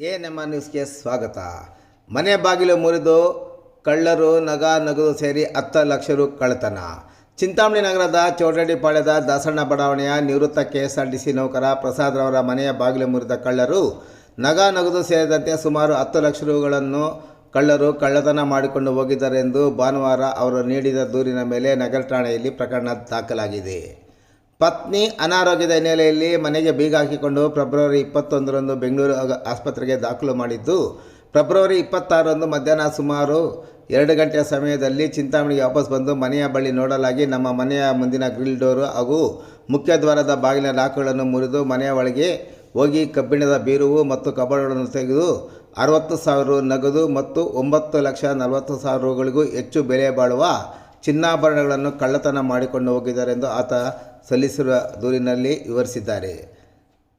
ನಮ್ಮ ನ್ಯೂಸ್ಗೆ ಸ್ವಾಗತ. ಮನೆ ಬಾಗಿಲು ಮುರಿದು ಕಳ್ಳರು ನಗದು ಸೇರಿ 10 ಲಕ್ಷ ರು ಕಳ್ಳತನ. ಚಿಂತಾಮಣಿ ನಗರದ ಚೌಡರೆಡ್ಡಿಪಾಳ್ಯದ ದಾಸಣ್ಣ ಬಡಾವಣೆಯ ನಿವೃತ್ತ KSRTC ನೌಕರ ಪ್ರಸಾದ್ ರವರ ಮನೆಯ ಬಾಗಿಲು ಮುರಿದ ಕಳ್ಳರು ನಗದು ಸೇರಿದಂತೆ ಸುಮಾರು 10 ಲಕ್ಷ ರುಗಳನ್ನು ಕಳ್ಳರು ಕಳ್ಳತನ ಮಾಡಿಕೊಂಡು ಹೋಗಿದ್ದಾರೆಂದು ಭಾನುವಾರ ಅವರು ನೀಡಿದ ದೂರಿನ ಮೇಲೆ ನಗರ ಠಾಣೆಯಲ್ಲಿ ಪ್ರಕರಣ ದಾಖಲಾಗಿದೆ. ಪತ್ನಿ ಅನಾರೋಗ್ಯದ ಹಿನ್ನೆಲೆಯಲ್ಲಿ ಮನೆಗೆ ಬೀಗ ಹಾಕಿಕೊಂಡು ಫೆಬ್ರವರಿ 21ರಂದು ಬೆಂಗಳೂರು ಆಸ್ಪತ್ರೆಗೆ ದಾಖಲು ಮಾಡಿದ್ದು, ಫೆಬ್ರವರಿ 26ರಂದು ಮಧ್ಯಾಹ್ನ ಸುಮಾರು 2 ಗಂಟೆಯ ಸಮಯದಲ್ಲಿ ಚಿಂತಾಮಣಿಗೆ ವಾಪಸ್ ಬಂದು ಮನೆಯ ಬಳಿ ನೋಡಲಾಗಿ ನಮ್ಮ ಮನೆಯ ಮುಂದಿನ ಗ್ರಿಲ್ ಡೋರು ಹಾಗೂ ಮುಖ್ಯ ದ್ವಾರದ ಬಾಗಿಲಿನ ಲಾಕ್ಗಳನ್ನು ಮುರಿದು ಮನೆಯ ಒಳಗೆ ಹೋಗಿ ಕಬ್ಬಿಣದ ಬೀರುವು ಮತ್ತು ಕಬೋರ್ಡ್ಗಳನ್ನು ತೆಗೆದು 60,000 ರು ನಗದು ಮತ್ತು 9,40,000 ರುಗಳಿಗೂ ಹೆಚ್ಚು ಬೆಲೆ ಬಾಳುವ ಚಿನ್ನಾಭರಣಗಳನ್ನು ಕಳ್ಳತನ ಮಾಡಿಕೊಂಡು ಹೋಗಿದ್ದಾರೆಂದು ಆತ ಸಲ್ಲಿಸಿರುವ ದೂರಿನಲ್ಲಿ ವಿವರಿಸಿದ್ದಾರೆ.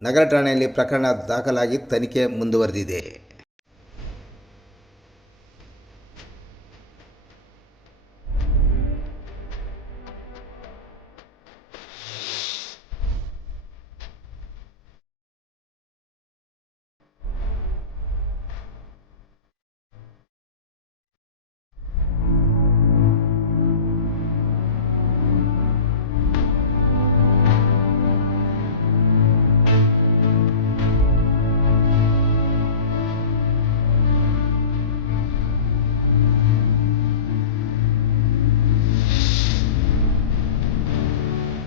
ನಗರ ಠಾಣೆಯಲ್ಲಿ ಪ್ರಕರಣ ದಾಖಲಾಗಿ ತನಿಖೆ ಮುಂದುವರೆದಿದೆ.